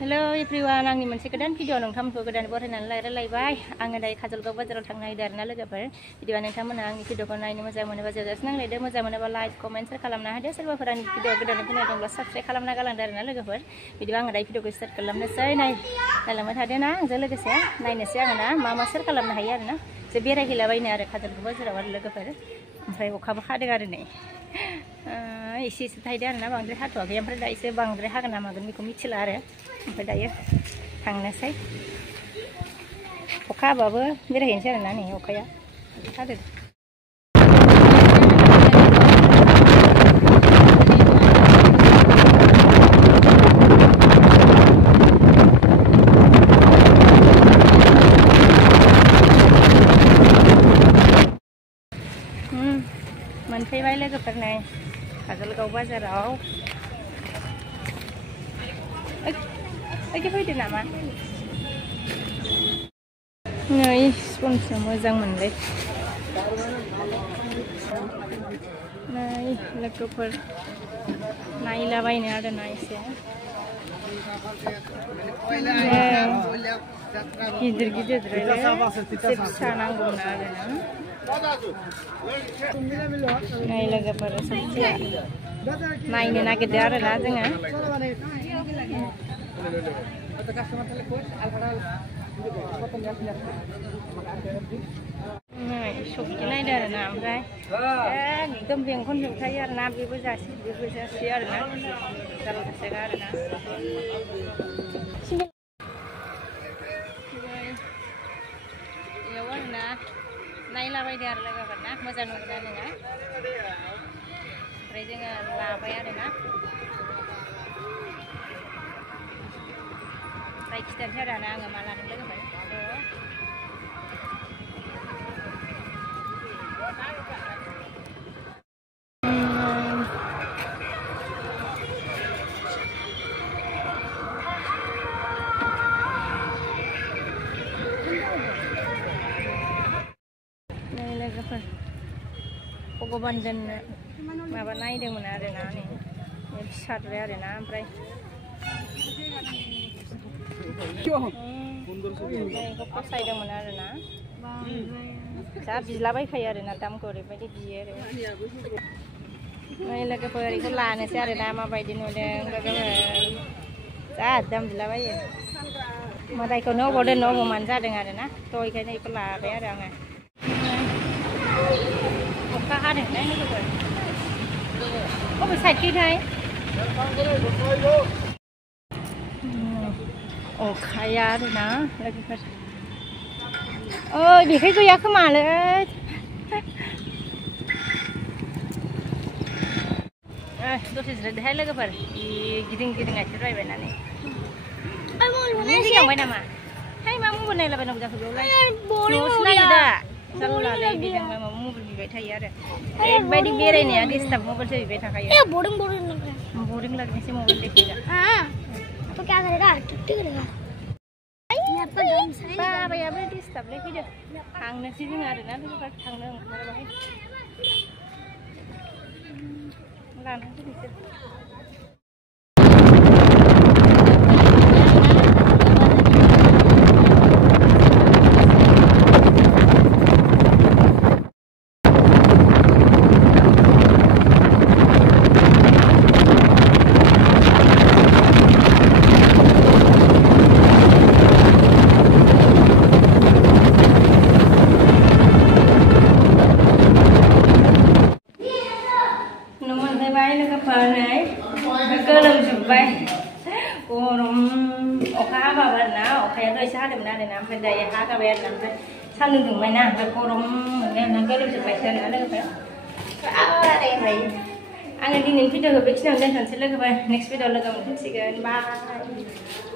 Hello everyone, आंनि मोनसे गोदान video नोंथांमोनखौ गोदान बरायनानै रायलायबाय आङो दायो काजलगाव बाजाराव थांनो नागिरदों आरोना लोगोफोर बिदिबा नोंथांमोना आंनि भिडिअखौ नायनो मोजां मोनोबा जोबजासिम नायलायदो मोजां मोनोबा लाइक कमेन्ट शेयार खालामना होदो सोरबाफोर आंनि भिडिअ गोदानै फैनाय दंब्ला साबस्क्राइब खालामना गालांदो आरोना लोगोफोर बिदिबा आङो दायो भिडिअखौ स्टार्ट खालामनोसै नायलांबाय थादो ना आंजों लोगोसे नायनोसै आङो ना मा शेयार खालामनो हायो आरोना जे बेरायहैलाबायनो आरो काजलगाव बाजाराव आरो लोगोफोर ओमफ्राय अखाबो हादों आरो नै एसे थाइदों आरोना बांद्राय हाथ'वाखै ओमफ्राय दा एसे बांद्राय हागोन ना मागोन बेखौ मिथिला आरो ओमफ्राय दायो थांनोसै अखा हाबाबो बेरायहैनोसै आरोना नै अखाया हादों मोनफैबाय लोगोफोर नै काजलगाव बाजाराव ओइदि फैदो नामा नै स्पन्सआ मोजां मोनबाय नै लोगोफोर नायलाबायनो आरोना एसे गिदिर गिदिर एसे फिसा नांगौमोन आरोना नै लोगोफोर सबजिया नायनो नागिरदों आरोना जोङो सबजि नायदों आरोना ओमफ्राय एकदम बेंखनजोबखायो आरोना बेबो जासि आरोना जारलासो आरोना बेयाव आरोना नायलाबायदो आरो लोगोफोर ना मोजां नंगौना नङा ओमफ्राय जोङो लाबाय आरोना ओमफ्राय खिथानोसै आरोना आङो मा लादों लोगोफोर लोगोफोर भगबान दोननो माबा नायदोंमोन आरोना नै फिसाद्राय आरोना ओमफ्राय बेखौ फसायदोंमोन आरोना जा बिलाबायखायो आरोना दामखौ ओरैबायदि बियो आरो नै लोगोफोर बेखौ लानोसै आरोना माबायदि नुदों लोगोफोर जा दाम बिलाबायो मोदायखौनो अबाव दोननो अबाव मानो जादों आरोना थ' बेखायनो बेखौ लाबाय आरो आङो अखा हादोंलाय लोगोफोर बबे साइडखैथाय अखाया आरोना लोगोफोर ओइ बेखै गैया खोमालै दसे जिरायदोहाय लोगोफोर गिदिं आथिंबायना नै गिदिंबाय नामा हाय मा मबाइल नायलाबायनांगौ जाखो बेयावलाय न'आवसो नायो दा जारलालै बेजों माबा मबाइल बिबाय थायो आरो ओरैबायदि बेरायनाया डिस्टार्ब मबाइलसो बिबाय थाखायो बोरिंग लगने से मोबाइल देखेगा तो क्या करेगा टिक करेगा बाबायाबो डिस्टार्बलै फैदो थांनोसै जों आरोना लोगोफोर थांनो ओंखारबाय लानानै फैनोसै गोलोमजोब्बाय गरम अखा हाबाबो आरोना अखायाथ' एसे हादोंमोन आरोना ओमफ्राय दायो हागाबाय आरोना ओमफ्राय सान्दुं दुंबायना ओमफ्राय गरम मोनबाय आरोना गोलोमजोब्बायसो आरोना लोगोफोर आङो दिनैनि भिडिअखौ बेखिनियावनो दोनथ'नोसै लोगोफोर नेक्स्ट भिडिअ लोगो मोनफिनसिगोन बाय